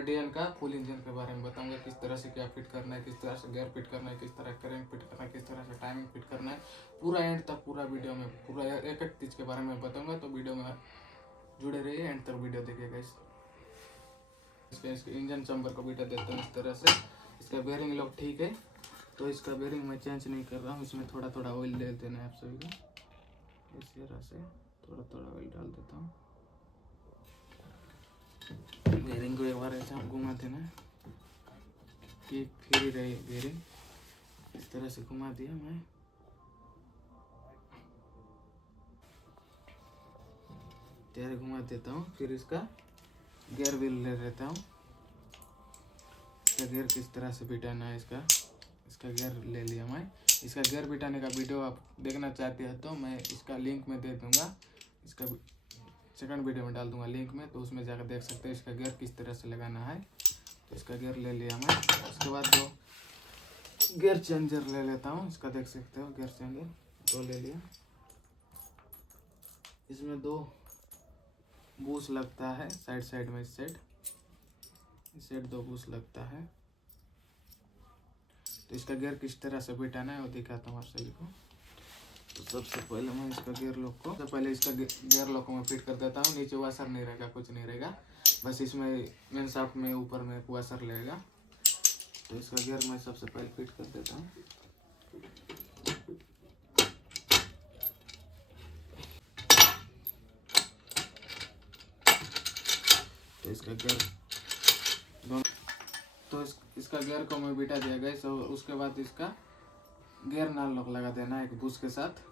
Guardian का full engine के बारे में बताऊंगा, किस तरह से क्या फिट करना है, किस तरह से गियर फिट करना है, किस तरह करेंट फिट करना है, किस तरह से टाइमिंग फिट करना है। पूरा एंड तक पूरा वीडियो में पूरा एक एक चीज़ के बारे में बताऊंगा, तो वीडियो में जुड़े रहिए, एंड तक वीडियो देखिएगा। इसके इंजन चैम्बर को बीटा देता हूँ इस तरह से। इसका बेयरिंग लोग ठीक है, तो इसका बेयरिंग मैं चेंज नहीं कर रहा हूँ। इसमें थोड़ा थोड़ा ऑयल दे देना है आप सभी को, इस तरह से थोड़ा थोड़ा ऑयल डाल देता हूँ। बेयरिंग को एक बार ऐसा घुमा देना कि फिर ही रहे बेयरिंग। इस तरह से घुमा दिया मैं। तेरे घुमा देता हूँ। फिर इसका गियर व्हील ले लेता हूँ। इसका गियर किस तरह से बिठाना है, इसका गियर ले लिया मैं। इसका गियर बिठाने का वीडियो आप देखना चाहते हैं तो मैं इसका लिंक में दे दूँगा, इसका सेकंड वीडियो में डाल दूंगा लिंक में, तो उसमें जाकर देख सकते हैं इसका गियर किस तरह से लगाना है। तो इसका गियर ले लिया मैं। उसके बाद जो गियर चेंजर ले लेता हूँ, इसका देख सकते हो गियर चेंजर दो ले लिया। इसमें दो बूस्ट लगता है साइड साइड में, इस साइड दो बूस्ट लगता है। तो इसका गियर किस तरह से बिठाना है वो दिखाता हूँ आप सभी को। तो सबसे पहले मैं इसका गियर लॉक को इसका गियर लॉक को मैं फिट कर देता हूँ। नीचे वाशर नहीं रहेगा, कुछ नहीं रहेगा, बस इसमें मेन शाफ्ट में ऊपर में वाशर लगेगा। तो इसका गियर मैं सबसे पहले फिट कर देता हूँ। तो इसका गियर दोनों, तो इसका गियर को मैं बिठा दिया गया। तो उसके बाद इसका गियर नाल लॉक लगा देना है एक बुश के साथ।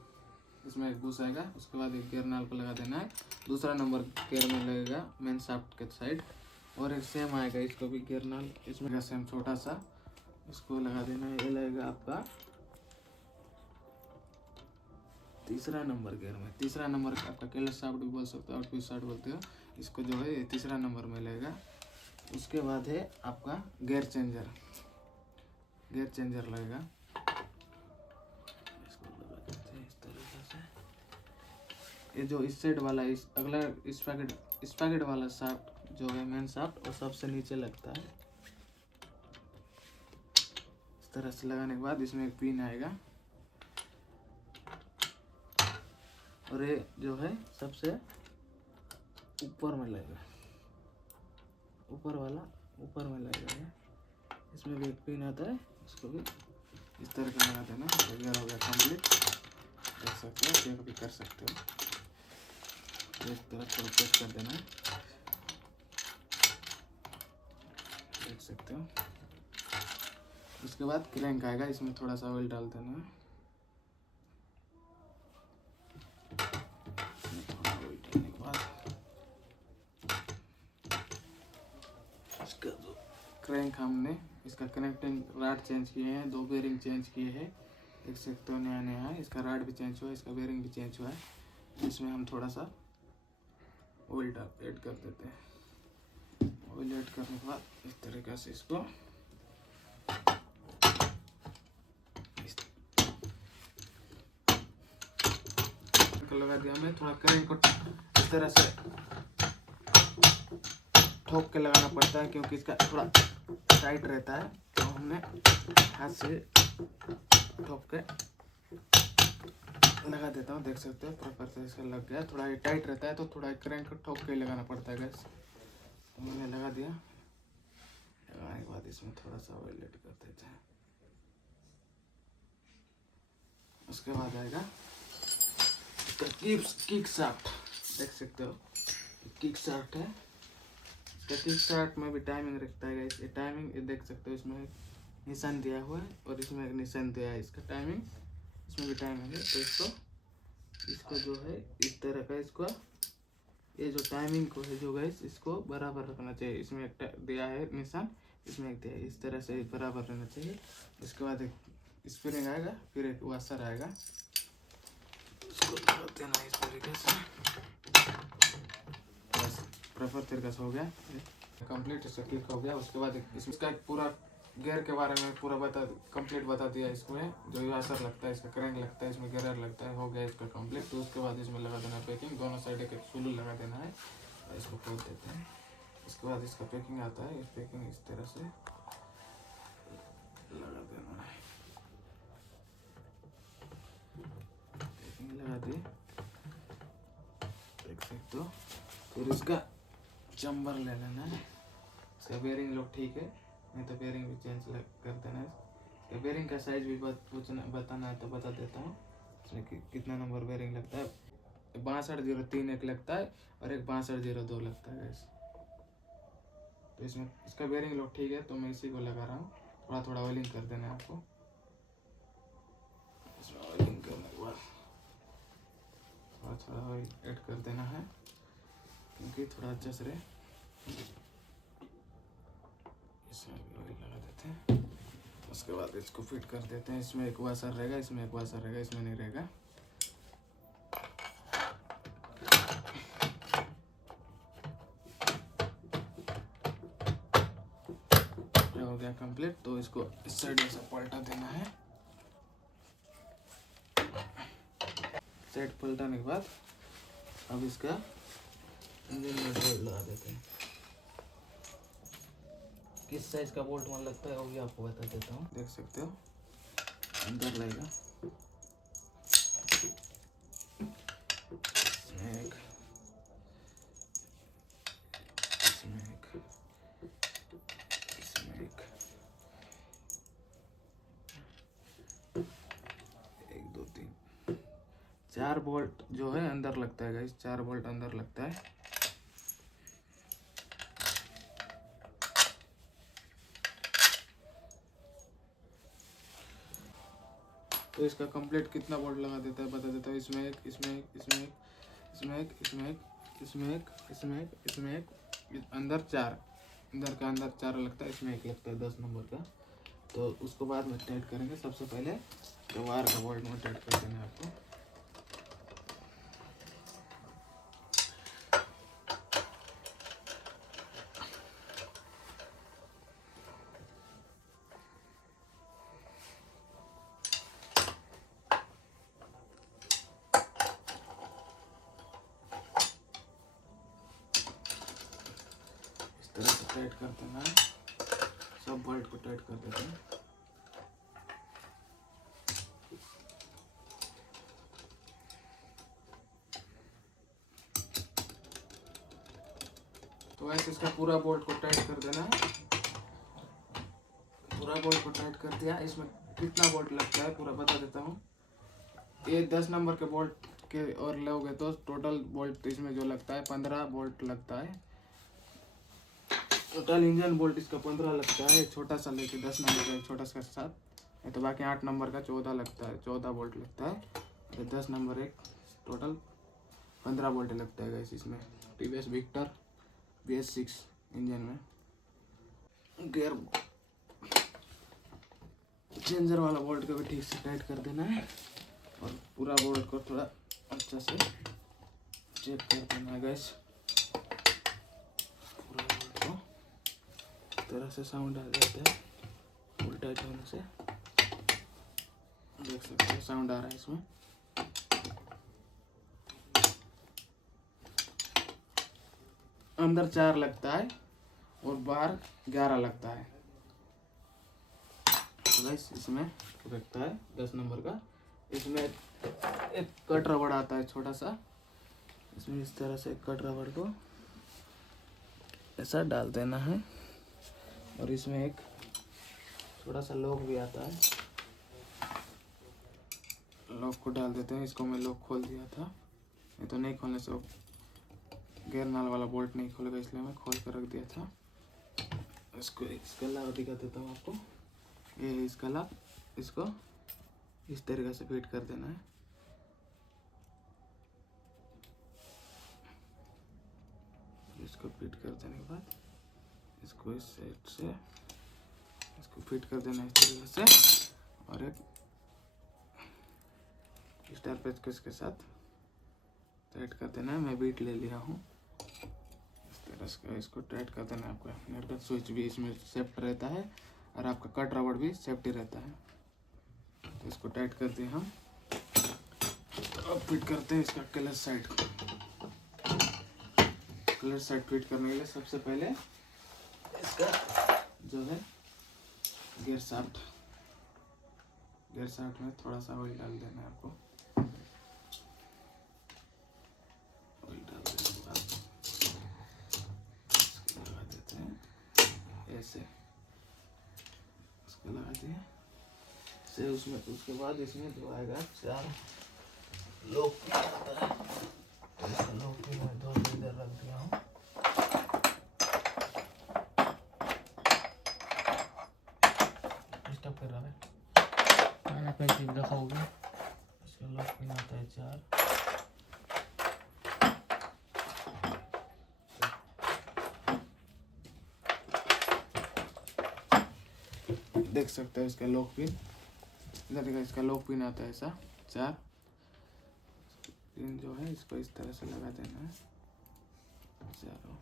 इसमें एक बुश आएगा, उसके बाद एक गियर नाल को लगा देना है। दूसरा नंबर गियर में लगेगा मेन शाफ्ट के साइड, और एक सेम आएगा इसको भी गियर नाल, इसमें का सेम छोटा सा, इसको लगा देना है। ये लगेगा आपका तीसरा नंबर गियर में। तीसरा नंबर आपका केलर शाफ्ट भी बोल सकते हो, आउटपुट शाफ्ट बोलते हो। इसको जो है ये तीसरा नंबर में लगेगा। उसके बाद है आपका गियर चेंजर लगेगा। इसको लगा देते हैं इस तरीके से। ये जो इस साइड वाला इस अगला इस पैकेट वाला शाफ्ट जो है मेन शाफ्ट, वो सबसे नीचे लगता है। इस तरह से लगाने के बाद इसमें एक पिन आएगा, और ये जो है सबसे ऊपर में लगेगा, ऊपर में लगेगा। इसमें भी एक पिन आता है, इसको भी इस तरह का लगा देना। गियर हो गया कंप्लीट, देख सकते हो, चेक भी कर सकते हो। इस तरह थोड़ा चेक कर देना है, देख सकते हो। उसके बाद क्रैंक आएगा, इसमें थोड़ा सा ऑयल डाल देना है। इसका जो क्रैंक हमने इसका कनेक्टिंग रॉड चेंज किए हैं, दो बेयरिंग चेंज किए हैं, देख सकते हो नया नया है। इसका रॉड भी चेंज हुआ है, इसका बेयरिंग भी चेंज हुआ है। इसमें हम थोड़ा सा ऑयल ऐड कर देते हैं। ऑयल ऐड करने के बाद इस तरीके से इसको लगा दिया। मैं थोड़ा क्रैंक को इस तरह से ठोक के लगाना पड़ता है, क्योंकि इसका थोड़ा टाइट रहता है। तो हमने हाथ से ठोक के लगा देता हूँ, देख सकते हो प्रॉपर से इसका लग गया। थोड़ा ये टाइट रहता है तो थोड़ा क्रैंक को ठोक के लगाना पड़ता है गैस। तो मैंने लगा दिया। लगाने के बाद इसमें थोड़ा सा ऑयल ऐड कर देते हैं। उसके बाद आएगा इसका किक शाफ्ट, देख सकते हो किक शाफ्ट है। इसका किक शाफ्ट में भी टाइमिंग रखता है। ये टाइमिंग ये देख सकते हो, इसमें निशान दिया हुआ है और इसमें एक निशान दिया है इसका टाइमिंग, इसमें भी टाइमिंग है। तो इसको जो है इस तरह का, इसको ये जो टाइमिंग को है जो गैस, इसको बराबर रखना चाहिए। इसमें एक दिया है निशान, इसमें एक दिया है, इस तरह से बराबर रहना चाहिए। उसके बाद एक स्प्रिंग आएगा, फिर एक वाशर आएगा, इसको लगा देना इस तरीके से। बस प्रॉपर तरीके से हो गया कंप्लीट, इसका क्लिक हो गया। उसके बाद इसका पूरा गियर के बारे में पूरा कंप्लीट बता दिया। इसमें जो वाशर लगता है, इसका क्रैंक लगता है, इसमें गियर लगता है, हो गया इसका कंप्लीट। तो उसके बाद इसमें लगा देना पैकिंग, दोनों साइड एक स्क्रू लगा देना है। इसको खोल देते हैं, इसके बाद इसका पैकिंग आता है, इस पैकिंग इस तरह से लगा देना है। पैकिंग लगा दी, देख सकते हो। फिर इसका चंबर ले लेना है। इसका बेरिंग लोग ठीक है, नहीं तो बेरिंग भी चेंज कर देना है। इसका बेरिंग का साइज भी बताना है तो बता देता हूँ। इसमें कितना नंबर बेरिंग लगता है। 6203 एक लगता है और एक 6202 लगता है गैस। तो इसमें इसका बेरिंग लोग ठीक है, तो मैं इसी को लगा रहा हूँ। थोड़ा थोड़ा ऑयलिंग कर देना है आपको। इसमें ऑयलिंग करने के बाद थोड़ा थोड़ा ऑयल ऐड कर देना है, क्योंकि थोड़ा अच्छा से रहे। इसमें भी ऑयल लगा देते हैं। उसके बाद इसको फिट कर देते हैं। इसमें एक वाशर रहेगा, इसमें एक वाशर रहेगा, इसमें नहीं रहेगा। हो गया कंप्लीट। तो इसको इस साइड में से पलटा देना है। साइड पलटाने के बाद अब इसका इंजन में बोल्ट लगा देते हैं। किस साइज का बोल्ट मन लगता है वो भी आपको बता देता हूँ। देख सकते हो अंदर लगेगा। इसमें एक, इसमें एक, इसमें एक, 1 2 3 4 बोल्ट जो है अंदर लगता है गाइस। 4 बोल्ट अंदर लगता है। तो इसका कंप्लीट कितना बोल्ट लगा देता है बता देता हूँ। इसमें एक, इसमें एक, इसमें एक, इसमें एक, इसमें एक, इसमें एक, इसमें एक, इसमें एक, अंदर 4, अंदर का अंदर 4 लगता है। इसमें एक लगता है 10 नंबर का। तो उसको बाद में टाइट करेंगे। सबसे पहले तो वायर का बोल्ट में टाइट कर देना है आपको। इस तरह से टाइट कर देना है। सब बोल्ट को टाइट कर देते हैं। तो ऐसे इसका पूरा बोल्ट को टाइट कर देना है। पूरा बोल्ट को टाइट कर दिया। इसमें कितना बोल्ट लगता है पूरा बता देता हूँ। ये 10 नंबर के बोल्ट के और लोगे तो टोटल बोल्ट इसमें जो लगता है 15 बोल्ट लगता है। टोटल इंजन बोल्ट इसका 15 लगता है। छोटा सा लेके 10 नंबर का छोटा सा साथ, नहीं तो बाकी 8 नंबर का 14 लगता है। 14 बोल्ट लगता है। तो 10 नंबर एक टोटल 15 बोल्ट लगता है गाइस इसमें। टीवीएस विक्टर BS6 इंजन में गियर चेंजर वाला बोल्ट को भी ठीक से टाइट कर देना है। और पूरा बोल्ट को थोड़ा अच्छा से चेक कर देना है गाइस। पूरा बोल्ट को तरह से साउंड आ जाता है फुल टाइट होने से। देख सकते हो साउंड आ रहा है इसमें। अंदर 4 लगता है और बाहर 11 लगता है। तो गाइस इसमें लगता है 10 नंबर का। इसमें एक कट रबड़ आता है छोटा सा। इसमें इस तरह से कट रबड़ को ऐसा डाल देना है। और इसमें एक छोटा सा लॉक भी आता है। लॉक को डाल देते हैं। इसको मैं लॉक खोल दिया था, नहीं तो नहीं खोलने से गियर नाल वाला बोल्ट नहीं खोलेगा, इसलिए मैं खोल कर रख दिया था। इसको इसका लाभ दिखा देता हूँ आपको। ये इसका लाभ, इसको इस तरीके से फिट कर देना है। इसको फिट कर देने के बाद इसको इस साइड से इसको फिट कर देना है इस तरीके से। और एक स्टार पेचकस के साथ टाइट कर देना है। मैं बीट ले लिया हूँ। इस तरह से इसको टाइट कर देना है। आपका नेट का स्विच भी इसमें सेफ्ट रहता है और आपका कट रबड़ भी सेफ्टी रहता है। तो इसको टाइट कर दिए हम। अब फिट करते हैं इसका क्लच साइड को। क्लच सेट फिट करने के लिए सबसे पहले इसका जो है गियर शाफ्ट में थोड़ा सा ऑयल डाल देना है आपको। ऑयल डाल देने के बाद इसको लगा देते हैं ऐसे, इसको लगा दिए से उसमें। उसके बाद इसमें जो आएगा 4 लॉक आता है, तो इसका लॉक भी मैं दो इधर रख दिया हूँ। डिस्टर्ब कर रहा है खाना कैसे दिखाओगे। इसका लॉक पिन आता है 4। देख सकते हो इसका लॉक पिन, इधर देखा इसका लॉक पिन आता है ऐसा 4 पिन जो है इसको इस तरह से लगा देना है चारों।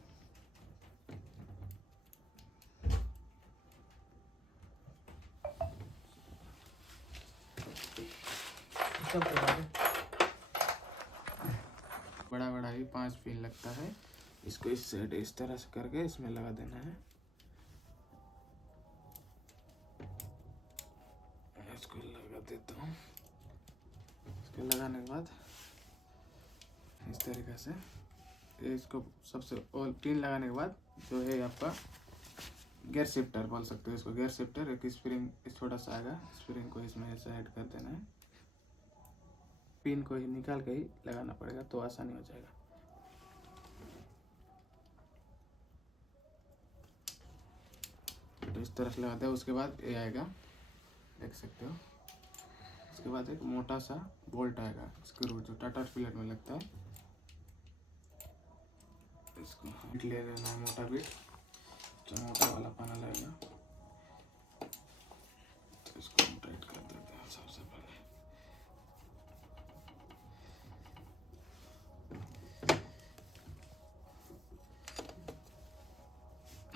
बड़ा बड़ा ही 5 पिन लगता है, इसको इस साइड इस तरह से करके इसमें लगा देना है। इसको लगा देता हूँ। इसको लगाने के बाद इस तरीके से इसको सबसे और पिन लगाने के बाद जो है आपका गियर शिफ्टर बोल सकते हो इसको। गियर शिफ्टर एक स्प्रिंग छोटा सा आएगा, स्प्रिंग को इसमें ऐसे ऐड कर देना है। पिन को ही निकाल के ही लगाना पड़ेगा तो आसानी हो जाएगा। तो इस तरह से लगाते हैं। उसके बाद ये आएगा, देख सकते हो। उसके बाद एक मोटा सा बोल्ट आएगा, स्क्रू जो टाटा फिलेट में लगता है। इसको बिट ले लेना है, मोटा बिट जो मोटा वाला पाना लगेगा, तो इसको हम टाइट कर देते हैं सबसे पहले।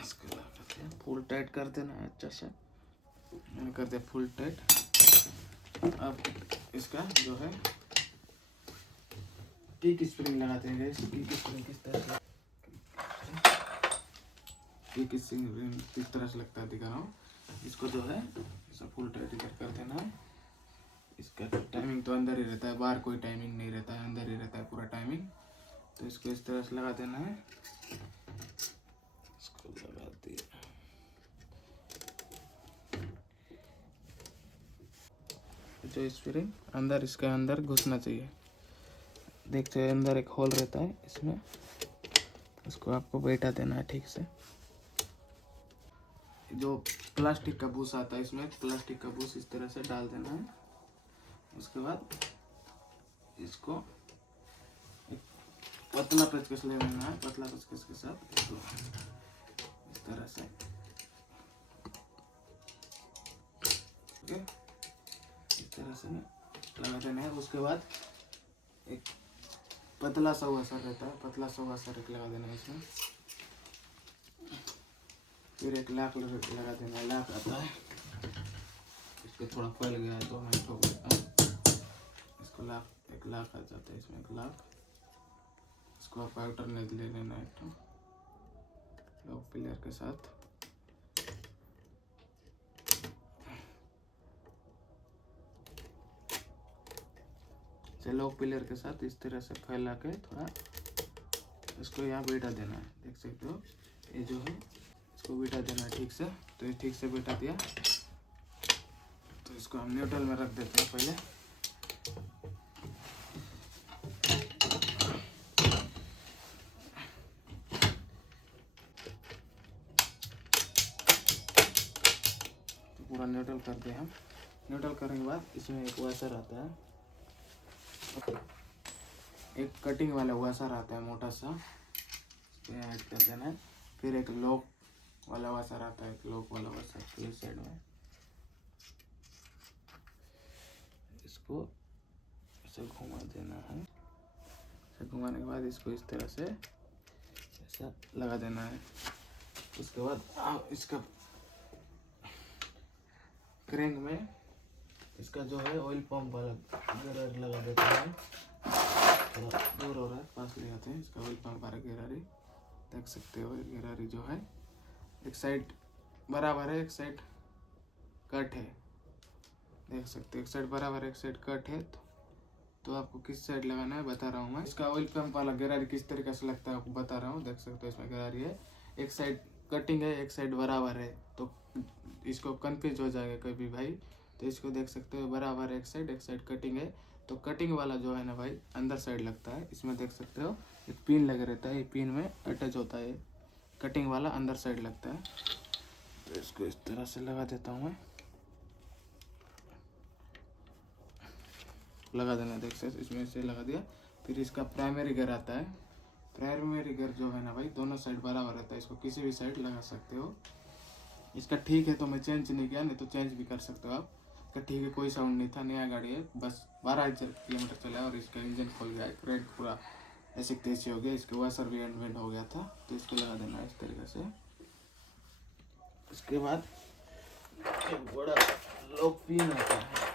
इसको लगाते हैं, फुल टाइट कर देना है अच्छा से। मैंने कर दिया फुल टाइट। अब इसका जो है किक स्प्रिंग लगाते हैं। किक स्प्रिंग किस तरह से किस तरह से लगता है दिखा रहा हूँ। इसको जो है ऐसा फुल टाइट इधर कर देना है। इसका टाइमिंग तो अंदर ही रहता है, बाहर कोई टाइमिंग नहीं रहता है, अंदर ही रहता है पूरा टाइमिंग। तो इसको इस तरह से लगा देना है। इसको लगा दिया, जो स्प्रिंग अंदर इसका अंदर घुसना चाहिए। देखते हैं अंदर एक होल रहता है इसमें, उसको आपको बैठा देना है ठीक से। जो प्लास्टिक का बूस आता है इसमें, प्लास्टिक का बूस इस तरह से डाल देना है। उसके बाद इसको एक पतला पेचकस ले लेना है। पतला पेचकस के साथ इसको इस तरह से इस तरह से लगा देना है। उसके बाद एक पतला सा वाशर रहता है, पतला सा वाशर एक लगा देना है इसमें। फिर एक लाख लगा देना, लाख आता है। इसको थोड़ा फैल गया है तो मैं ठोक देता हूँ। इसको एक लाख आ जाता है इसमें, एक लाख। इसको आप अल्टरनेट ले लेना है तो लॉक पिलर के साथ। लॉक पिलर के साथ इस तरह से फैला के थोड़ा इसको यहाँ बैठा देना है। देख सकते हो ये जो है इसको बैठा देना है ठीक से। तो ये ठीक से बैठा दिया, तो इसको हम न्यूट्रल में रख देते हैं पहले। तो पूरा न्यूट्रल कर दिया हम। न्यूट्रल करने के बाद इसमें एक वाशर आता है, एक कटिंग वाला वाशर आता है मोटा सा, इसको ऐड कर देना है। फिर एक लॉक वाला वाशर आता है, एक लॉक वाला वाशर इस साइड में। इसको ऐसे घुमा देना है। ऐसे घुमाने के बाद इसको इस तरह से ऐसा लगा देना है। उसके बाद इसका क्रैंक में इसका जो है ऑयल पंप वाला गियर लगा देते हैं। थोड़ा दूर हो रहा है, पास ले आते हैं। इसका ऑयल पंप वाला गियर देख सकते हो गिरारी जो है एक साइड बराबर है, एक साइड कट है। देख सकते हो एक साइड बराबर एक साइड कट है। तो आपको किस साइड लगाना है बता रहा हूँ मैं। इसका ऑयल पंप वाला गिरारी किस तरीके से लगता है आपको बता रहा हूँ। देख सकते हो इसमें गिरारी है, एक साइड कटिंग है, एक साइड बराबर है। तो इसको कंफ्यूज हो जाएगा कभी भाई। तो इसको देख सकते हो बराबर एक साइड कटिंग है। तो कटिंग वाला जो है ना भाई अंदर साइड लगता है। इसमें देख सकते हो एक पिन लगा रहता है, ये पिन में अटैच होता है। कटिंग वाला अंदर साइड लगता है। तो इसको इस तरह से लगा देता हूँ मैं, लगा देना। देख सकते इसमें से लगा दिया। फिर इसका प्राइमरी गियर आता है। प्राइमरी गियर जो है ना भाई दोनों साइड बराबर रहता है, इसको किसी भी साइड लगा सकते हो। इसका ठीक है तो मैं चेंज नहीं किया, नहीं तो चेंज भी कर सकते हो आप। इसका ठीक है, कोई साउंड नहीं था, नया गाड़ी है, बस 12,000 किलोमीटर चला है। और इसका इंजन खोल गया है, क्रेड पूरा ऐसे तेजी हो गया, इसके वाशर भी एंड हो गया था। तो इसको लगा देना इस तरीके से। उसके बाद एक बड़ा लॉक पिन आता है,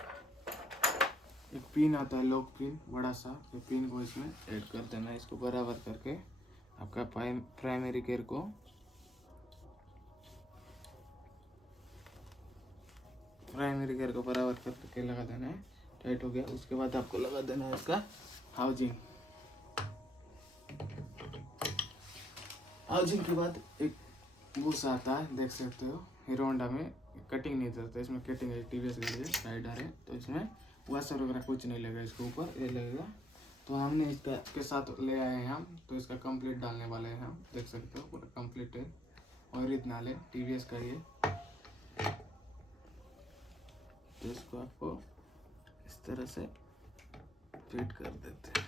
एक पिन आता है लॉक पिन बड़ा सा। तो पिन को इसमें ऐड कर देना है, इसको बराबर करके आपका प्राइमरी गियर को बराबर करके लगा देना है। टाइट हो गया। उसके बाद आपको लगा देना है इसका हाउजिंग। हाउजिंग के बाद एक बूस आता है, देख सकते हो हीरो होंडा में कटिंग नहीं करता, इसमें कटिंग है। टीवीएस गाड़ी है, राइडर है, तो इसमें वाशर वगैरह कुछ नहीं लगेगा, इसके ऊपर ये लगेगा। तो हमने इसका के साथ ले आए हैं हम, तो इसका कंप्लीट डालने वाले हैं हम। देख सकते हो पूरा कंप्लीट है, ओरिजिनल है, टीवीएस का ये। तो इसको आपको इस तरह से फिट कर देते हैं।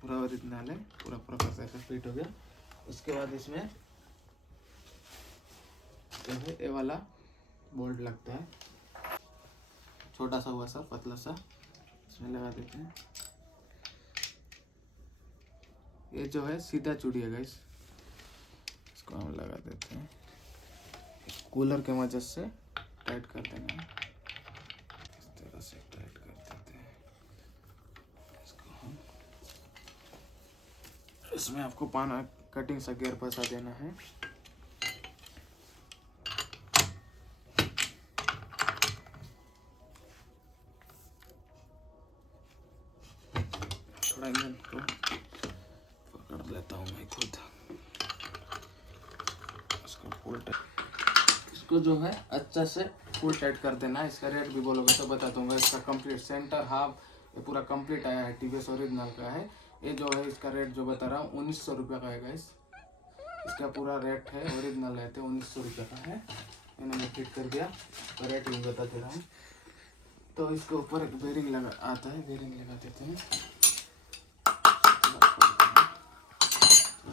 पूरा ओरिजिनल है, पूरा प्रॉपर से फिट हो गया। उसके बाद इसमें ये वाला बोल्ट लगता है, छोटा सा हुआ सा पतला सा, इसमें लगा देते हैं। ये जो है सीधा चूड़ी है गाइस, इसको हम लगा देते हैं। कूलर के मदद से टाइट कर देना है, इस तरह से टाइट कर देते हैं इसको हम। इसमें आपको पाना कटिंग सा गियर फंसा देना है। थोड़ा इंजन को पकड़ लेता हूँ मैं खुद। इसको जो है अच्छा से फुल टाइट कर देना है। इसका रेट भी बोलोगे तो बता दूंगा। इसका कंप्लीट सेंटर हाफ ये पूरा कंप्लीट आया है, टीवीएस ओरिजिनल का है। ये जो है इसका रेट जो बता रहा हूँ 1900 रुपये का है गाइस। इसका पूरा रेट है, ओरिजिनल है तो 1900 रुपये का है। मैंने फिट कर दिया, तो रेट भी बता दे रहा हूँ। तो इसके ऊपर एक बेरिंग लगा आता है, बेरिंग लगा देते हैं।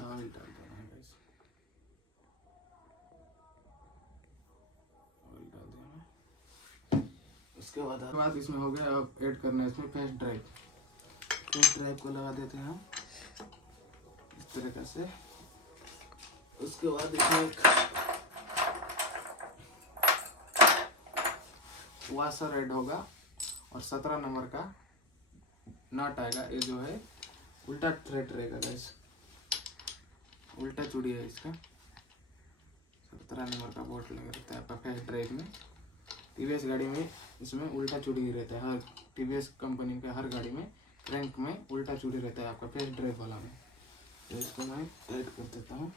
ऑयल डाल देना है गाइस, ऑयल डाल देना। उसके बाद इसमें हो गया, अब ऐड करना है इसमें फेस ड्राइव। फेस ड्राइव को लगा देते हैं हम इस तरीके से। उसके बाद इसमें एक वाशर ऐड होगा और 17 नंबर का नट आएगा। ये जो है उल्टा थ्रेड रहेगा गाइस, उल्टा चूड़ी है इसका। 17 नंबर का बोल्ट लगा रहता है आपका फेस ड्राइव में। टीवीएस गाड़ी में इसमें उल्टा चूड़ी ही रहता है, हर टीवीएस कंपनी के हर गाड़ी में क्रैंक में उल्टा चूड़ी रहता है आपका फेस ड्राइव वाला में। तो इसको मैं टाइट कर देता हूँ।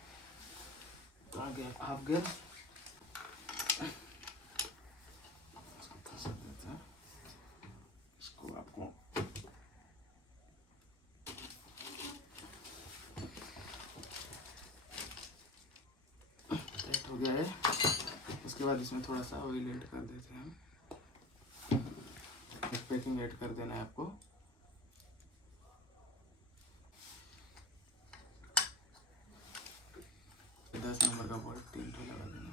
तो आगे हाफ गियर फंसा देता है, इसको आपको टाइट हो गया है। उसके बाद इसमें थोड़ा सा ऑयल ऐड कर देते हैं हम। एक पैकिंग ऐड कर देना है आपको। ये 10 नंबर का बोल्ट 3 ठो लगा देना है।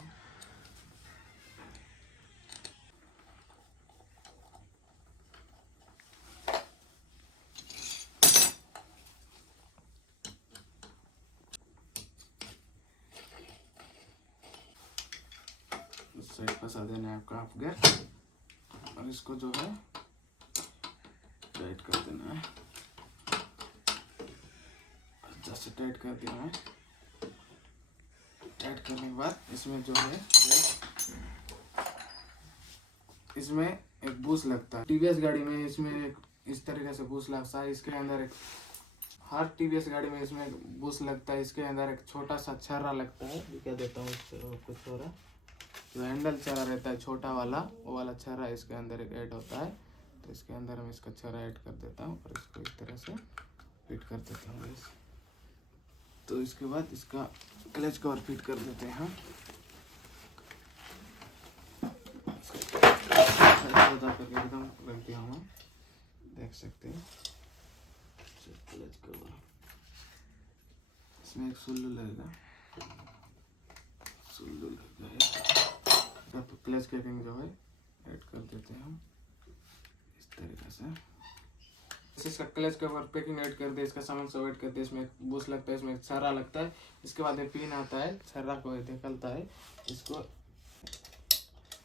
उस साइड फंसा देना है आपका हाफ गियर, और इसको जो है टाइट कर देना है। अच्छा से इसे टाइट कर दिया मैं। टाइट करने के बाद इसमें जो है इसमें एक बूस लगता है। टीवीएस गाड़ी में इसमें इस तरीके से बूस लगता है। इसके अंदर एक हर टीवीएस गाड़ी में इसमें बूस लगता है। इसके अंदर एक छोटा सा छर्रा लगता है, दिखा देता हूँ इसको। छोरा जो हैंडल छर्रा रहता है छोटा वाला, वो वाला छर्रा इसके अंदर एक ऐड होता है। तो इसके अंदर मैं इसका छर्रा ऐड कर देता हूँ और इसको इस तरह से फिट कर देता हूँ। तो इसके बाद इसका क्लच कवर फिट कर देते हैं हम। करके एकदम रख दिया हूँ, देख सकते हैं। क्लच कवर इसमें एक सुल्लू लगेगा, क्लच केपिंग जो है ऐड कर देते हैं हम इस तरीके से। इसका क्लच कवर पैकिंग ऐड कर दे, इसका सामान सब ऐड कर दे। इसमें बूस लगता है, इसमें छर्रा लगता है। इसके बाद एक पिन आता है, छर्रा को निकलता है, इसको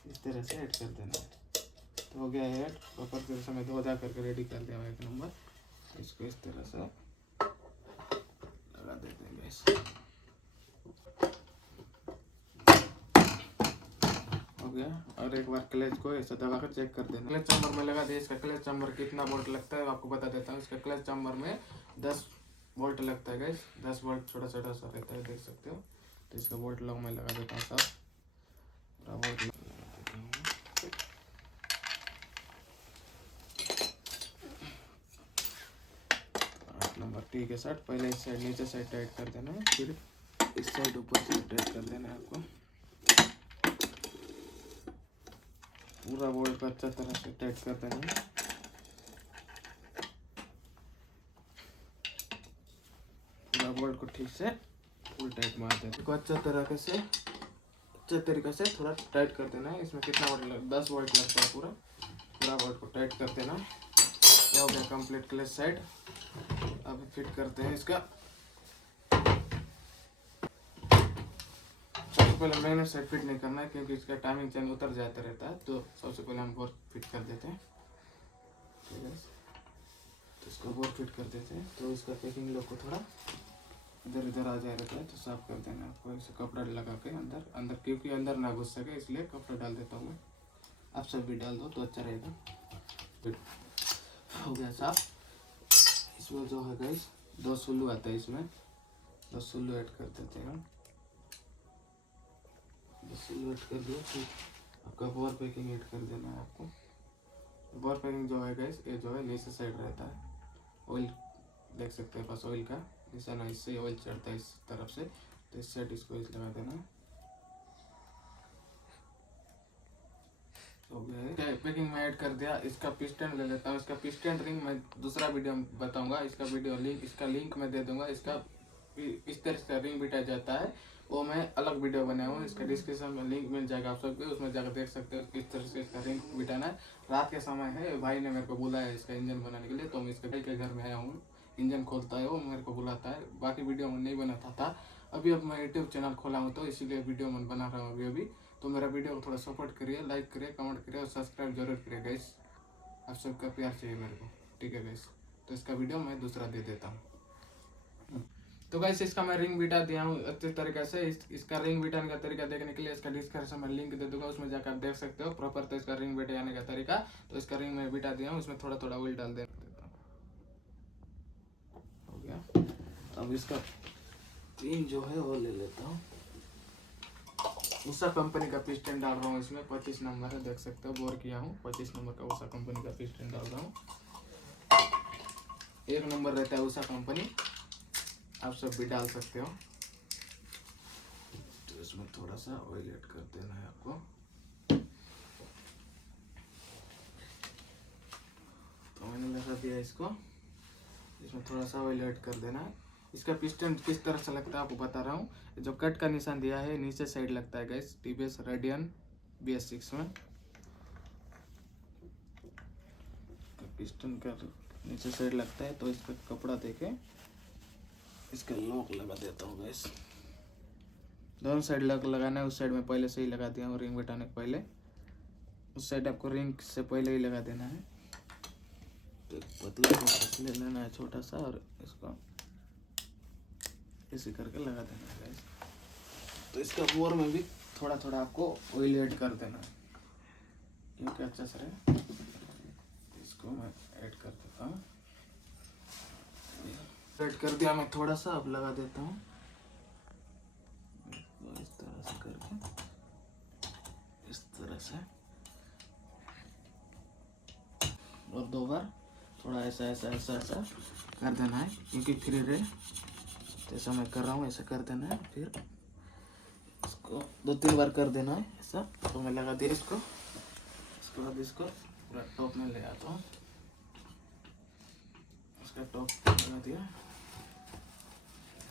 इस तरह से ऐड कर देना है। तो हो गया है ऐड। प्रॉपर तरह से मैं धो जा करके रेडी कर दिया एक नंबर। इसको इस तरह से लगा देते हैं गैस। हो गया। और एक बार क्लच को ऐसा दबा कर चेक कर देना। क्लच चैम्बर में लगा दिया। इसका क्लच चैम्बर कितना वोल्ट लगता है आपको बता देता हूँ। इसका क्लच चैम्बर में 10 वोल्ट लगता है गैस। 10 वोल्ट छोटा छोटा सा रहता है, देख सकते हो। तो इसका वोल्ट लॉग मैं लगा देता हूँ सब वोल्ट लगा देता हूँ। 8 नंबर ठीक है सर। पहले इस साइड नीचे साइड टाइट कर देना है, फिर इस साइड ऊपर साइड टाइट कर देना है आपको। पूरा बोल्ट को अच्छा तरह से टाइट कर देना है। पूरा बोल्ट को ठीक से फुल टाइट मार देना है। इसको अच्छा तरीके से थोड़ा टाइट कर देना है। इसमें कितना वोल्ट 10 वोल्ट लगता है। पूरा बोल्ट को टाइट कर देना। ये हो गया कंप्लीट क्लच साइड। अब फिट करते हैं इसका। सबसे पहले मैंने साइड फिट नहीं करना है क्योंकि इसका टाइमिंग चेन उतर जाता रहता है। तो सबसे पहले हम बोर फिट कर देते हैं, ठीक है। तो इसको बोर फिट कर देते हैं। तो इसका पैकिंग लोग को थोड़ा इधर उधर आ जाए रहता है, तो साफ कर देना आपको। इसे कपड़ा लगा के अंदर क्योंकि अंदर ना घुस सके, इसलिए कपड़ा डाल देता हूँ मैं। आप सब भी डाल दो तो अच्छा रहेगा। हो गया साफ। इसमें जो है गाइस 2 सुल्लू आता है। इसमें 2 सुल्लू ऐड कर देते हैं हम। 2 सुल्लू ऐड कर दिया। फिर आपका बोर पैकिंग ऐड कर देना है आपको। बोर पैकिंग जो है गाइस, ये जो है नीचे साइड रहता है। ऑयल देख सकते हैं, पास ऑयल का निशान है, इससे ऑयल चढ़ता है इस तरफ से। तो इस साइड इसको इस लगा देना है। हो गया है। पैकिंग में ऐड कर दिया। इसका पिस्टन ले लेता हूँ। इसका पिस्टन रिंग मैं दूसरा वीडियो में बताऊंगा। इसका लिंक मैं दे दूंगा। इसका इस तरह से रिंग बिठाया जाता है, वो मैं अलग वीडियो बनाया हूँ। इसका डिस्क्रिप्शन में लिंक मिल जाएगा आप सबको, उसमें जाकर देख सकते हो किस तरह से इसका रिंग बिठाना है। रात के समय है, भाई ने मेरे को बुलाया है इसका इंजन बनाने के लिए। तो मैं इसके भाई के घर में आया हूँ। इंजन खोलता है वो, मेरे को बुलाता है। बाकी वीडियो में नहीं बनाता था। अभी अब मैं यूट्यूब चैनल खोला हूँ, तो इसीलिए वीडियो मैं बना रहा हूँ अभी। तो मेरा वीडियो को थोड़ा सपोर्ट करिए, लाइक करिए, कमेंट करिए और सब्सक्राइब जरूर करिए गाइस। आप सबका प्यार चाहिए मेरे को, ठीक है गाइस। तो इसका वीडियो मैं दूसरा दे देता हूँ। तो गाइस इसका मैं रिंग बिठा दिया हूँ अच्छे तरीके से। इसका रिंग बिठाने का तरीका देखने के लिए इसका डिस्क्रिप्शन में लिंक दे दूंगा, उसमें जाकर आप देख सकते हो प्रॉपर। तो इसका रिंग बिठाने का तरीका, तो इसका रिंग मैं बिठा दिया हूँ। इसमें थोड़ा थोड़ा ऑयल डाल देता हूँ। हो गया। अब इसका पिन जो है वो ले लेता हूँ। उषा कंपनी का पिस्टन डाल रहा हूँ इसमें। 25 नंबर है, देख सकते हो। बोर किया हूँ 25 नंबर का उषा कंपनी का पिस्टन डाल रहा हूँ। 1 नंबर रहता है उषा कंपनी, आप सब भी डाल सकते हो। तो इसमें थोड़ा सा ऑयल ऐड कर देना है आपको। तो मैंने लगा दिया इसको। इसमें थोड़ा सा ऑयल ऐड कर देना है। इसका पिस्टन किस तरह से लगता है आपको बता रहा हूँ। जो कट का निशान दिया है नीचे साइड लगता है गाइस, टीवीएस रेडियन BS6 में। पिस्टन का नीचे साइड लगता है, तो इसका कपड़ा देके इसका लॉक लगा देता हूँ गाइस। दोनों साइड लॉक लगाना है। उस साइड में पहले से ही लगा दिया हूँ रिंग बिठाने के पहले। उस साइड आपको रिंग से पहले ही लगा देना है। तो पतला ले लेना है छोटा सा, और इसको ऐसे करके लगा देना है गाइस। तो इसका बोर में भी थोड़ा थोड़ा आपको ऑयल ऐड कर देना है क्योंकि अच्छा से रहे। इसको मैं ऐड कर देता हूँ। ऐड कर दिया मैं थोड़ा सा, अब लगा देता हूँ इस तरह से करके, इस तरह से, और 2 बार थोड़ा ऐसा ऐसा ऐसा ऐसा कर देना है क्योंकि फ्री रहे। जैसा मैं कर रहा हूँ ऐसा कर देना है, फिर इसको 2-3 बार कर देना है ऐसा। तो मैं लगा दिया इसको। इसके बाद इसको पूरा टॉप में ले आता हूँ। इसका टॉप लगा दिया,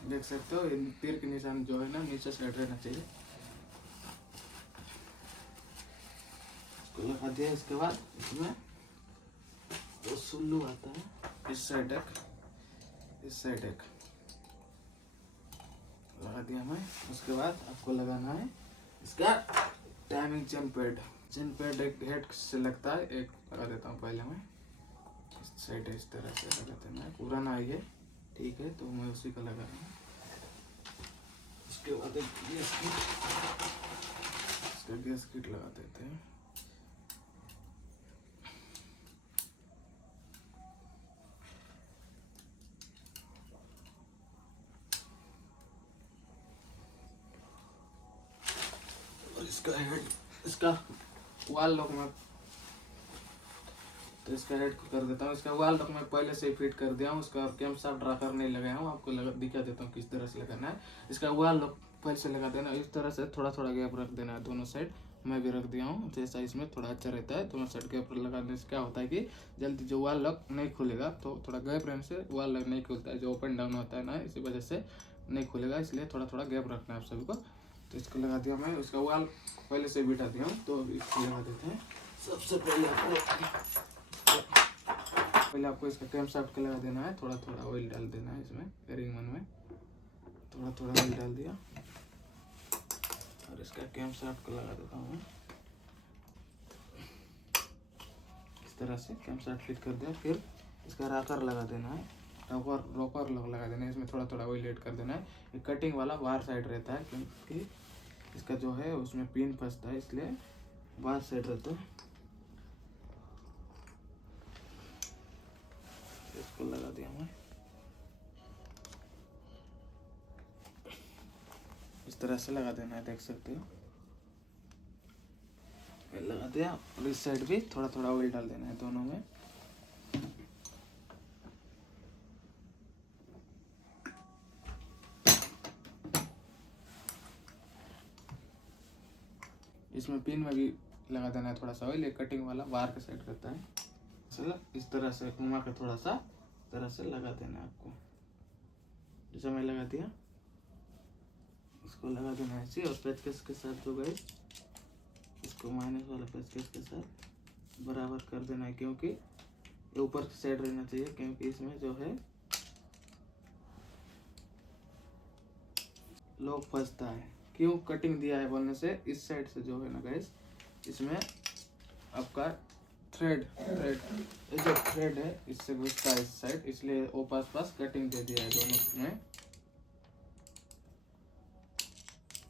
देख सकते हो तीर के निशान जो है ना नीचे साइड रहना चाहिए। इसको लगा दिया। इसके बाद इसमें तो सुल्लू आता है, इस साइड एक, इस साइड एक लगा दिया मैं। उसके बाद आपको लगाना है इसका timing chain pad. Chain pad एक हेड से लगता है, एक लगा देता हूँ पहले मैं। इस साइड इस तरह से लगा देना है, पूरा ना ये, ठीक है। तो मैं उसी का लगा रहा हूँ। उसके बाद एक गैस किट, इसका गैस किट लगा देते हैं। और इसका हेड, इसका वाल लॉक में, तो इसका हेड को कर देता हूँ। इसका वाल लॉक मैं पहले से ही फिट कर दिया हूँ। उसका कैम शाफ्ट ड्राकर नहीं लगाया हूँ, आपको दिखा देता हूँ किस तरह से लगाना है। इसका वाल लॉक पहले से लगा देना, इस तरह से थोड़ा थोड़ा गैप रख देना है दोनों साइड। मैं भी रख दिया हूँ, जैसा इसमें थोड़ा अच्छा रहता है। दोनों साइड गैप लगाने से क्या होता है कि जल्दी जो वाल लॉक नहीं खुलेगा, तो थोड़ा गैप रहने से वाल लॉक नहीं खुलता है, जो ओपन डाउन होता है ना, इसी वजह से नहीं खुलेगा। इसलिए थोड़ा थोड़ा गैप रखना है आप सभी को। तो इसको लगा दिया मैं, उसका वाल पहले से बिठा दिया हूँ। तो इसको लगा देते हैं। सबसे पहले आपको इसका कैम शाफ्ट का लगा देना है। थोड़ा थोड़ा ऑयल डाल देना है इसमें, रिंग वन में थोड़ा थोड़ा ऑयल डाल दिया। और इसका कैम शाफ्ट का लगा देता हूँ इस तरह से। कैम शाफ्ट फिट कर दिया। फिर इसका राकर लगा देना है, रोकर लगा देना है। इसमें थोड़ा थोड़ा ऑयल ऐड कर देना है। ये कटिंग वाला बाहर साइड रहता है क्योंकि इसका जो है उसमें पिन फंसता है, इसलिए बाहर साइड रहता है। इसको लगा दिया मैं इस तरह से लगा देना है, देख सकते हो। लगा दिया। और इस साइड भी थोड़ा थोड़ा ऑयल डाल देना है दोनों में। इसमें पिन में भी लगा देना है थोड़ा सा ऑयल। ये कटिंग वाला बाहर का साइड रहता है। इस तरह से घुमा के थोड़ा सा तरह से लगा देना है आपको, जैसा मैं लगा दिया। इसको लगा देना है ऐसे। और पेचकस के साथ जो गई, इसको माइनस वाला पेचकस के साथ बराबर कर देना है, क्योंकि ये ऊपर की साइड रहना चाहिए, क्योंकि इसमें जो है लॉक फंसता है। क्यों कटिंग दिया है बोलने से, इस साइड से जो है ना गाइस, इसमें आपका थ्रेड ये जो थ्रेड है इससे घुसता है इस साइड, इसलिए वो पास कटिंग दे दिया है दोनों में।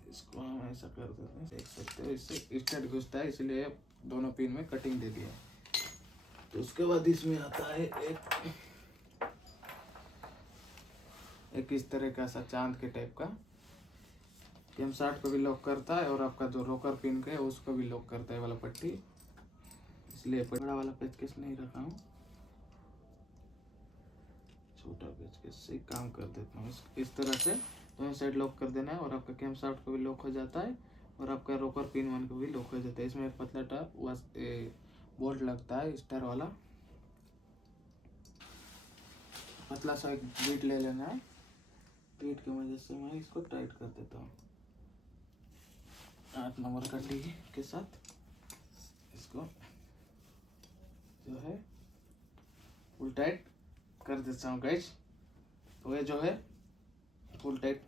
इसको हम ऐसा कर देते हैं, देख सकते हो। इससे स्टेट घुसता है, इसलिए दोनों पिन में कटिंग दे दिया। तो उसके बाद इसमें आता है एक इस तरह का सा चांद के टाइप का, कैम शाफ्ट को भी लॉक करता है और आपका जो रोकर पिन का है उसको भी लॉक करता है वाला पट्टी। इसलिए बड़ा वाला पेचकस नहीं रखा हूँ, छोटा पेचकस से काम कर देता हूँ। इस तरह से दोनों साइड लॉक कर देना है, और आपका कैम शाफ्ट को भी लॉक हो जाता है, और आपका रोकर पिन वन को भी लॉक हो जाता है। इसमें एक पतला टा बोल्ट लगता है स्टार वाला, पतला सा एक बीट ले लेना है। बीट की वजह से मैं इसको टाइट कर देता हूँ 8 नंबर का डी के साथ। इसको जो है फुल टाइट कर देता हूँ गाइस। तो ये जो है फुल टाइट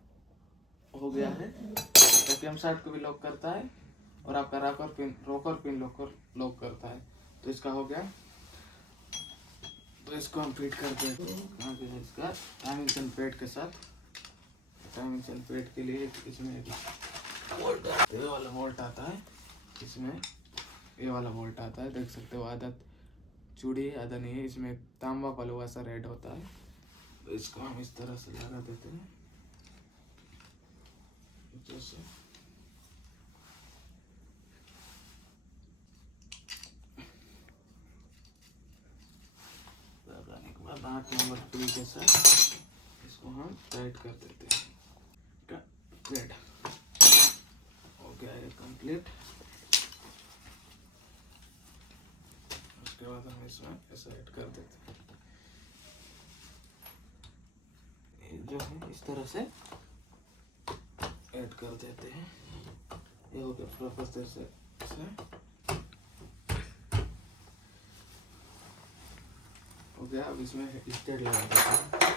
हो गया है। तो कैम शाफ्ट को भी लॉक करता है, और आपका रोकर पिन लॉक करता है। तो इसका हो गया। तो इसको हम फिट करते हैं। कहाँ गया इसका टाइमिंग चेन पैड के साथ। टाइमिंग चेन पेट के लिए इसमें बोल्ट ये वाला बोल्ट आता है, इसमें ये वाला बोल्ट आता है, देख सकते हो। आधा चूड़ी आधा नहीं है, इसमें तांबा पलवा सा रेड होता है। तो इसको हम इस तरह से लगा देते हैं जैसे। लगाने के बाद 8 नंबर सुई के साथ इसको हम टाइट कर देते हैं। पेड हो गया है कंप्लीट। उसके बाद हम इसमें ऐसा ऐड कर देते हैं, ये जो है इस तरह से ऐड कर देते हैं। ये हो गया प्रॉपर तरह से हो गया। अब इसमें स्टेट लगा देते हैं।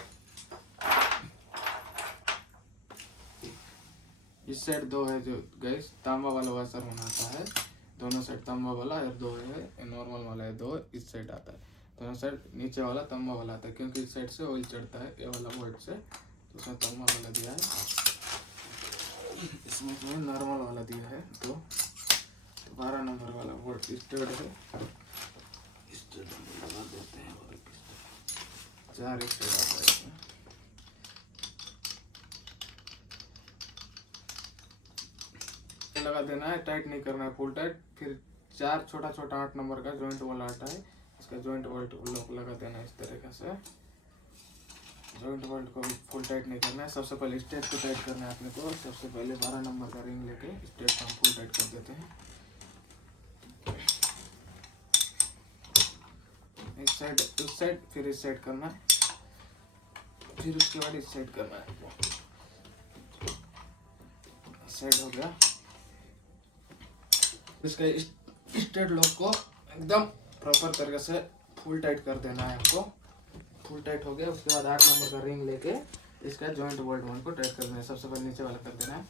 इस साइड 2 है जो गैस तांबा वाला वाशर बनाता है, दोनों साइड तांबा वाला और 2 है नॉर्मल वाला है 2 इस साइड आता है। दोनों साइड नीचे वाला तांबा वाला आता है, क्योंकि इस साइड से ऑयल चढ़ता है ये वाला बोल्ट से, तो उसमें तांबा वाला दिया है। इसमें नॉर्मल वाला दिया है तो 12 नंबर वाला बोल्ट स्टड है, स्टड लगा देते हैं। और 4 स्टड आता है इसमें। लगा देना है, टाइट नहीं करना है, फुल टाइट। फिर 4 छोटा छोटा 8 नंबर का जॉइंट वाला आता है, इसका जॉइंट बोल्ट लॉक लगा देना है इस तरीके से। जॉइंट बोल्ट को भी फुल टाइट नहीं करना है। सबसे पहले स्ट्रेट को टाइट करना है अपने को। सबसे पहले 12 नंबर का रिंग लेके स्ट्रेट को हम फुल टाइट कर देते हैं। इस साइड उस साइड फिर इस साइड करना है, फिर उसके बाद इस साइड करना है। इस साइड हो गया। इसका स्ट्रेट लॉक को एकदम प्रॉपर तरीके से फुल टाइट कर देना है आपको। फुल टाइट हो गया। उसके बाद 8 नंबर का रिंग लेके इसका जॉइंट बोल्ट वन को टाइट कर देना है। सबसे पहले नीचे वाला कर देना है,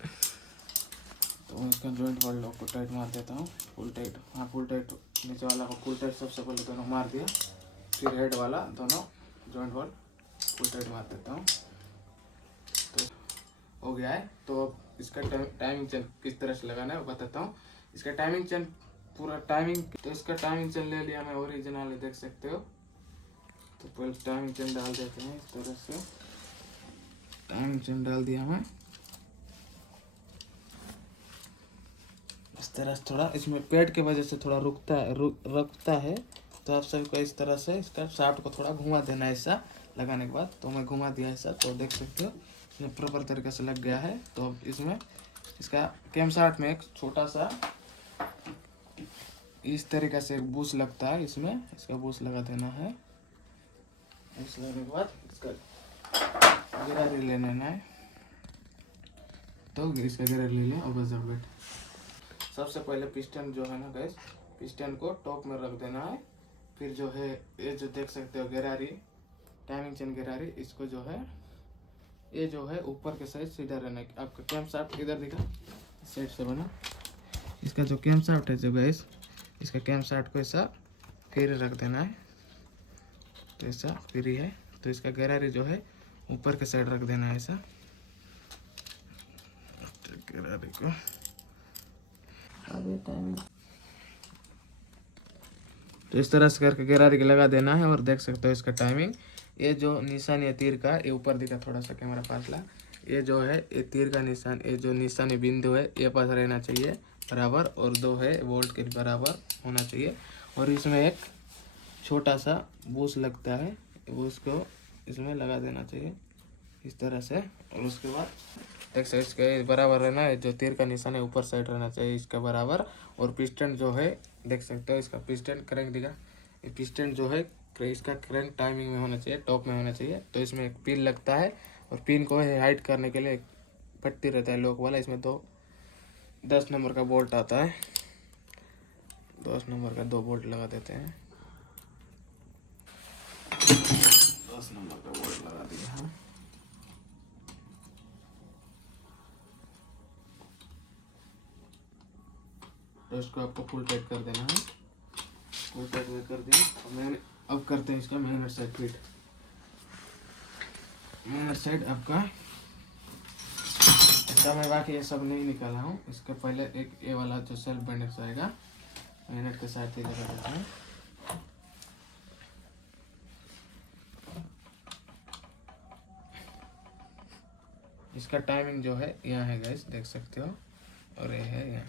तो इसका जॉइंट बोल्ट लॉक को टाइट मार देता हूँ। फुल टाइट, हाँ फुल टाइट, नीचे वाला को फुल टाइट सबसे पहले दोनों मार दिया, फिर हेड वाला दोनों जॉइंट बोल्ट फुल टाइट मार देता हूँ। तो हो गया है। तो अब इसका टाइमिंग चेन किस तरह से लगाना है वो बताता हूँ। इसका टाइमिंग चेन पूरा टाइमिंग, तो इसका टाइमिंग चेन ले लिया मैं ओरिजिनल, देख सकते हो। तो पहले टाइमिंग चेन डाल देते हैं इस तरह से। टाइमिंग चेन डाल दिया मैं इस तरह से। थोड़ा इसमें पेट की वजह से थोड़ा रुकता है, तो आप सभी को इस तरह से इसका शाफ्ट को थोड़ा घुमा देना है ऐसा लगाने के बाद। तो मैं घुमा दिया ऐसा, तो देख सकते हो ये प्रॉपर तरीके से लग गया है। तो अब इसमें इसका कैम शाफ्ट में एक छोटा सा इस तरीके से एक बूस लगता है, इसमें इसका बूस लगा देना है। इस लगाने के बाद इसका गिरारी ले लेना है, तो इसका गिरारी ले लिया। और बस वेट। सबसे पहले पिस्टन जो है ना गैस, पिस्टन को टॉप में रख देना है। फिर जो है ये जो देख सकते हो गिरारी, टाइमिंग चेन गिरारी, इसको जो है ये जो है ऊपर के साइड सीधा रहना है। आपका कैम शाफ्ट इधर दिखा, इस साइड से बना। इसका जो कैम शाफ्ट है जो गैस, इसका कैम शाफ्ट को ऐसा फिर रख देना है, तो ऐसा फ्री है। तो इसका गिरारी जो है ऊपर के साइड रख देना है ऐसा, गिरारी को। तो इस तरह से करके गिरारी के लगा देना है। और देख सकते हो इसका टाइमिंग, ये जो निशान है तीर का, ये ऊपर दिखा थोड़ा सा कैमरा पास ला, ये जो है ये तीर का निशान, ये जो निशानी बिंदु है ये पास रहना चाहिए बराबर, और 2 है वोल्ट के बराबर होना चाहिए। और इसमें एक छोटा सा बूस लगता है, बूस को इसमें लगा देना चाहिए इस तरह से। और उसके बाद देख सकते इसके बराबर रहना है, जो तीर का निशान है ऊपर साइड रहना चाहिए इसका बराबर। और पिस्टन जो है देख सकते हो इसका पिस्टन क्रैंक दिखा, ये पिस्टन जो है इसका क्रैंक टाइमिंग में होना चाहिए, टॉप में होना चाहिए। तो इसमें एक पिन लगता है, और पिन को हाइड करने के लिए एक पट्टी रहता है लॉक वाला, इसमें 10 नंबर का बोल्ट आता है, 10 नंबर का 2 बोल्ट लगा देते हैं। 10 नंबर का बोल्ट लगा दिया है। तो इसको आपको फुल टाइट कर देना है। फुल टाइट कर दिया। मैंने अब करते हैं इसका magnet side fit. Magnet side आपका मैं बाकी ये सब नहीं निकाला हूँ। इसके पहले एक ये वाला जो सेल्फ बैंडेक्स आएगा मैग्नेट के साथ ही लगा देता हूँ। इसका टाइमिंग जो है यहाँ है गाइस, देख सकते हो, और ये है यहाँ।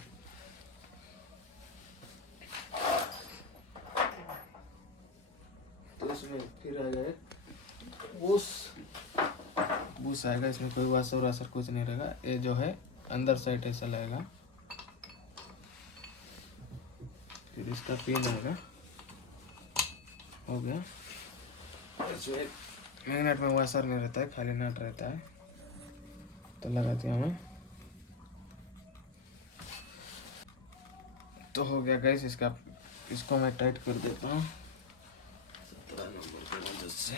तो इसमें फिर आ गए बूस आएगा। इसमें कोई वासर कुछ नहीं रहेगा। ये जो है अंदर साइड ऐसा लगेगा। फिर इसका पिन आएगा, हो गया। इसमें मैग्नेट में वासर नहीं रहता है, खाली नट रहता है। तो लगा दिया मैं, तो हो गया गाइस। इसको मैं टाइट कर देता हूँ 17 नंबर की मदद से।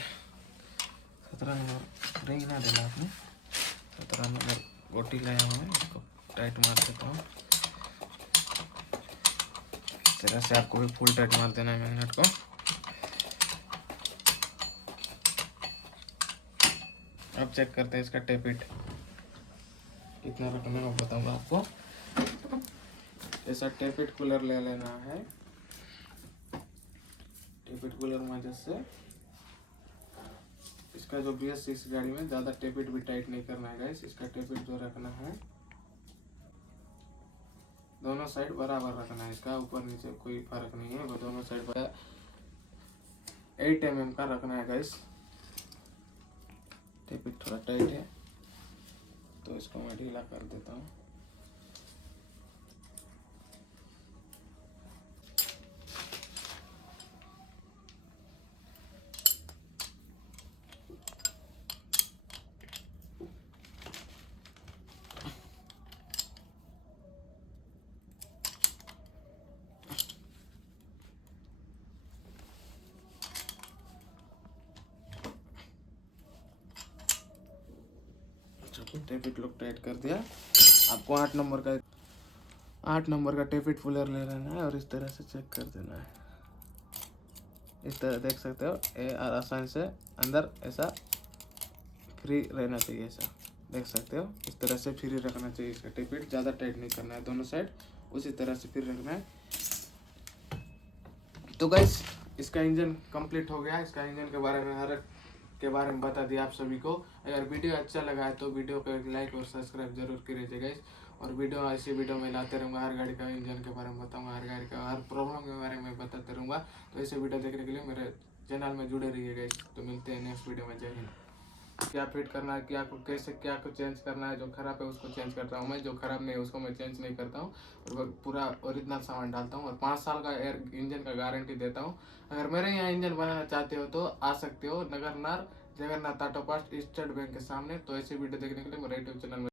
17 नंबर रिंग ना देना आपने, 17 नंबर गोटी लाया हूँ मैं। इसको टाइट मार देता हूँ। इस तरह से आपको भी फुल टाइट मार देना है मैग्नेट को। अब चेक करते हैं इसका टेपिट कितना रखना है, बताऊंगा आपको। ऐसा टेपिट कूलर ले लेना है। टेपिट कूलर मदद से इसका जो BS6 गाड़ी में ज़्यादा टेपिट भी टाइट नहीं करना है गाइस। इसका टेपिट जो रखना है दोनों साइड बराबर रखना है। इसका ऊपर नीचे कोई फर्क नहीं है, वो दोनों साइड 8 mm का रखना है गाइस। टेपिट थोड़ा टाइट है तो इसको मैं ढीला कर देता हूँ। टेपिट लोग टाइट कर दिया। आपको 8 नंबर का टेपिट फुलर ले लेना है और इस तरह से चेक कर देना है। इस तरह देख सकते हो, ये आसानी से अंदर ऐसा फ्री रहना चाहिए। ऐसा देख सकते हो, इस तरह से फ्री रखना चाहिए। इसका टेपिट ज़्यादा टाइट नहीं करना है, दोनों साइड उसी तरह से फ्री रखना है। तो गाइस इसका इंजन कंप्लीट हो गया। इसका इंजन के बारे में हर के बारे में बता दिया आप सभी को। अगर वीडियो अच्छा लगा है तो वीडियो को एक लाइक और सब्सक्राइब जरूर कीजिए गाइस। और वीडियो ऐसी वीडियो में लाते रहूँगा, हर गाड़ी का इंजन के बारे में बताऊँगा, हर गाड़ी का हर प्रॉब्लम के बारे में बताते रहूँगा। तो ऐसे वीडियो देखने के लिए मेरे चैनल में जुड़े रहिए गाइस। तो मिलते हैं नेक्स्ट वीडियो में। जय हिंद। क्या फिट करना है, क्या कैसे क्या को चेंज करना है, जो खराब है उसको चेंज करता हूँ मैं, जो खराब नहीं है उसको मैं चेंज नहीं करता हूँ। और पूरा ओरिजिनल सामान डालता हूँ और 5 साल का एयर इंजन का गारंटी देता हूँ। अगर मेरे यहाँ इंजन बनाना चाहते हो तो आ सकते हो, नगर नार Jagannath auto parts state bank के सामने। तो ऐसी वीडियो देखने के लिए मेरे यूट्यूब चैनल में